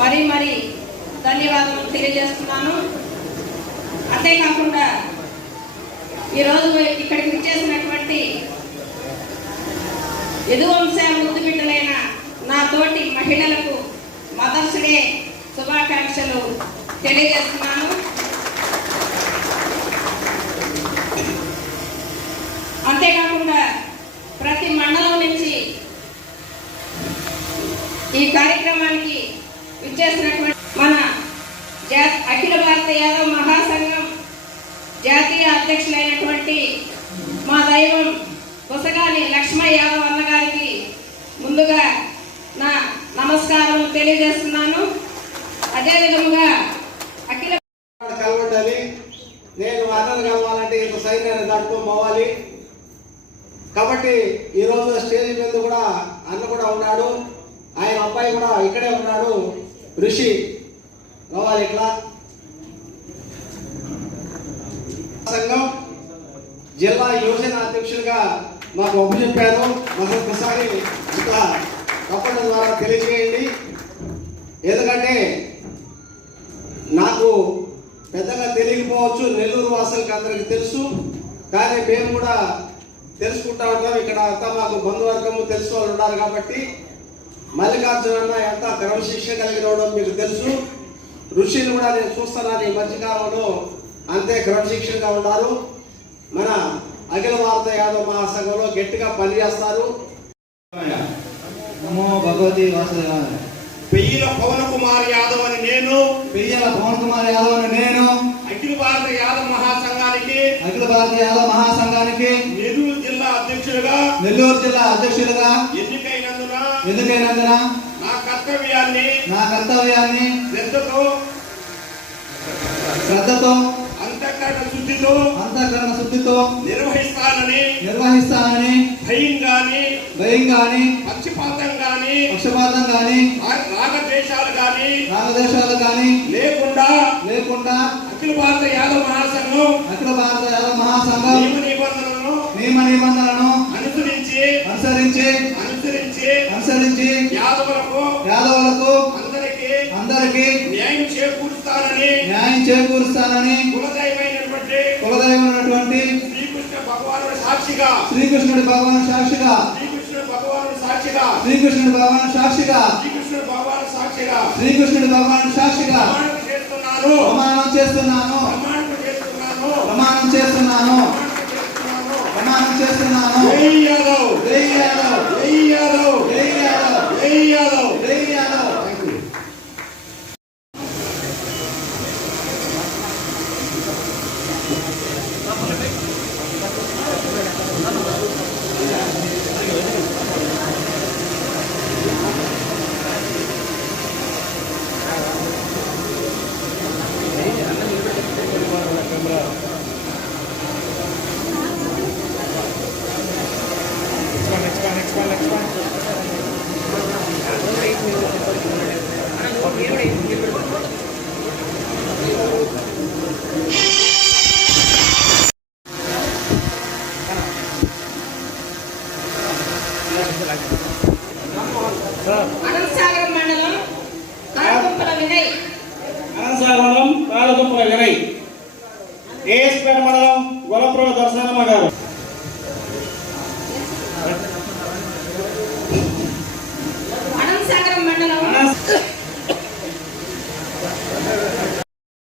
మరీ మరీ ధన్యవాదాలు తెలియజేస్తున్నాను. అంతేకాకుండా ఈరోజు ఇక్కడికి విచ్చేసినటువంటి యదువంశ ముద్దు బిడ్డలైన నా తోటి మహిళలకు మదర్స్ డే శుభాకాంక్షలు తెలియజేస్తున్నాను. అంతేకాకుండా ప్రతి మండలం నుంచి ఈ కార్యక్రమానికి విచ్చేసినటువంటి మన అఖిల భారత యాదవ్ మహాసంఘం జాతీయ అధ్యక్షులైనటువంటి మా దైవం కొసగాని లక్ష్మయ్య యాదవ్ అన్న గారికి ముందుగా నా నమస్కారం తెలియజేస్తున్నాను. అదేవిధంగా అఖిల కలవడాలి, నేను అన్నను కలవాలంటే ఇంత సైన్యాన్ని దాటుకొని పోవాలి. కాబట్టి ఈరోజు స్టేజ్ మీద కూడా అన్న కూడా ఉన్నాడు, ఆయన అబ్బాయి కూడా ఇక్కడే ఉన్నాడు, ఋషి రావాలి. ఇట్లా సంఘం జిల్లా యువజన అధ్యక్షులుగా మాకు అప్పచెప్పారు. మరొకసారి ఇట్లా తప్పడం ద్వారా తెలియజేయండి. ఎందుకంటే నాకు పెద్దగా తెలియకపోవచ్చు, నెల్లూరు వాసులకి అందరికి తెలుసు, కానీ మేము కూడా తెలుసుకుంటా ఉంటాం. ఇక్కడ అంతా మాకు బంధువర్గము తెలిసిన వాళ్ళు ఉన్నారు కాబట్టి మల్లికార్జున అన్న ఎంత క్రమశిక్షణ కలిగిన వాడో మీకు తెలుసు. ఋషిని కూడా నేను చూస్తున్నాను ఈ మధ్యకాలంలో అంతే క్రమశిక్షణగా ఉన్నారు. మన అఖిల భారత యాదవ్ మహాసంఘంలో గట్టిగా పనిచేస్తారు. భగవతి వాసుదేవాయ. పెయ్యిల పవన్ కుమార్ యాదవ్ అని నేను అఖిల భారత యాదవ్ మహాసంఘానికి నెల్లూరు జిల్లా అధ్యక్షులుగా ఎన్నికైనందున నా కర్తవ్యాన్ని శ్రద్ధతో అంతఃకరణ శుద్ధితో నిర్వహిస్తానని భయం గాని పక్షపాతం గాని రాగద్వేషాలు గాని లేకుండా అఖిల భారత యాదవ్ మహాసంఘం నియమ నిబంధనలను అనుసరించి యాదవులకు అందరికి న్యాయం చేకూరుస్తానని కులదైవమైనటువంటి శ్రీకృష్ణుడి భగవాను సాక్షిగా ప్రమాణం చేస్తున్నాను. జై యాదవ్.